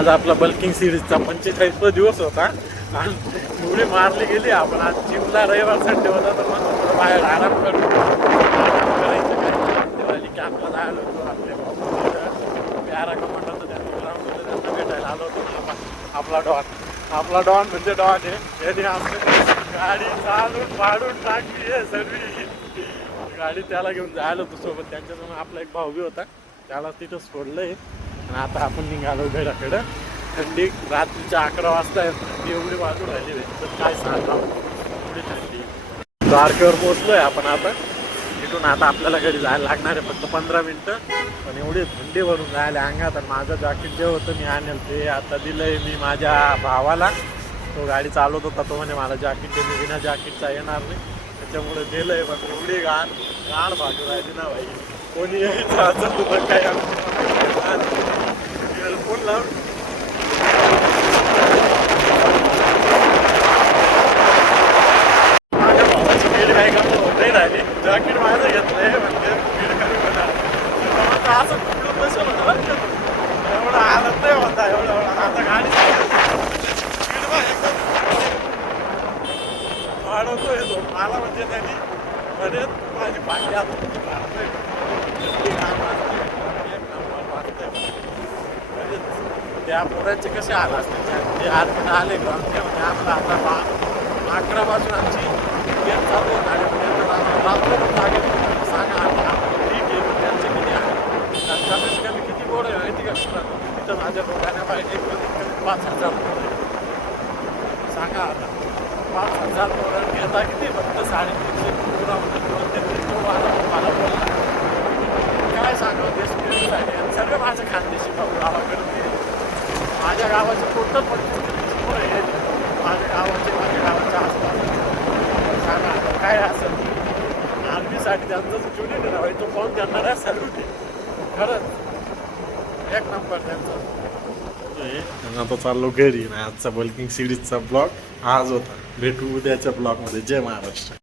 आज आपला बल्किंग सिरीजचा 45वा दिवस होता आणि एवढी मारली गेली. आपण आज जिमला रविवार संडे होता तर मग बाहेर आराम करायचं काय दिवाळी कॅम्पला जायला होतो. आपल्या प्यारा कमांडर होतं त्यांचं ग्राउंड होतं, त्यांना भेटायला आलो होतो. आपला डॉन म्हणजे डॉन आहे. याने आपली गाडी चालून पाडून टाकली आहे सर्व गाडी. त्याला घेऊन जायला होतो सोबत. त्यांच्यासमोर आपला एक भाऊ बी होता, त्याला तिथं सोडलं आहे. आणि आता आपण निघालो घराकडं. थंडी रात्रीच्या 11 वाजता थंडी एवढी वाजून राहिली तर काय सांगा एवढी थंडी. द्वारकेवर पोहोचलोय आपण आता. इथून आता आपल्याला घरी जायला लागणार आहे फक्त 15 मिनटं. पण एवढी थंडी भरून जायला अंगात. आणि माझं जॅकेट जे होतं मी आणेल ते आता दिलंय मी माझ्या भावाला. तो गाडी चालवत होता, तो म्हणे मला जॅकेट दे, मी बिना जॅकेटचा येणार नाही, त्याच्यामुळे दिलंय. पण एवढी घाण भाजू राहिली ना भाई. कोणी यायचं तुझं काय फोन लाव. माझ्या भावाची भीड काय का नाही राहिली. जॅकेट माझं घेतलंय म्हणजे भीड कमी होणार. असं कुठलं बसेल होतं एवढं हालत नाही होता. एवढं आता गाडी वाढवतो येतो मला म्हणजे त्यांनी म्हणे माझी पाठी आता त्या पोरांचे कसे आला असते ते आरपीट आले का ते म्हणजे आपला आता 11 पासून आमची गेम चालू होत आणि सांगा आता ठीक आहे त्यांचे किती आहे कमीत कमी किती गोड आहे माहिती का? तिथं माझ्या लोकांना पाहिजे कमीत कमी 5,000 सांगा आता 5,000 पोरं घेता किती फक्त 350 मला बोलला काय सांगावं देश आहे सगळं माझं खानदेशी गावाकडे. माझ्या गावाचे टोटल 25 पोरं आहे. माझ्या गावाच्या आसपास सांगा काय असेल आर्मीसाठी त्यांचं जुनियर आहे ना भाई. तो पाहून देणार आहे सर्व खरंच एक नंबर त्यांचं. आता चाललो घरी ना. आजचा बल्किंग सिरीजचा ब्लॉग आज होता. भेटू उद्याच्या ब्लॉगमध्ये. जय महाराष्ट्र.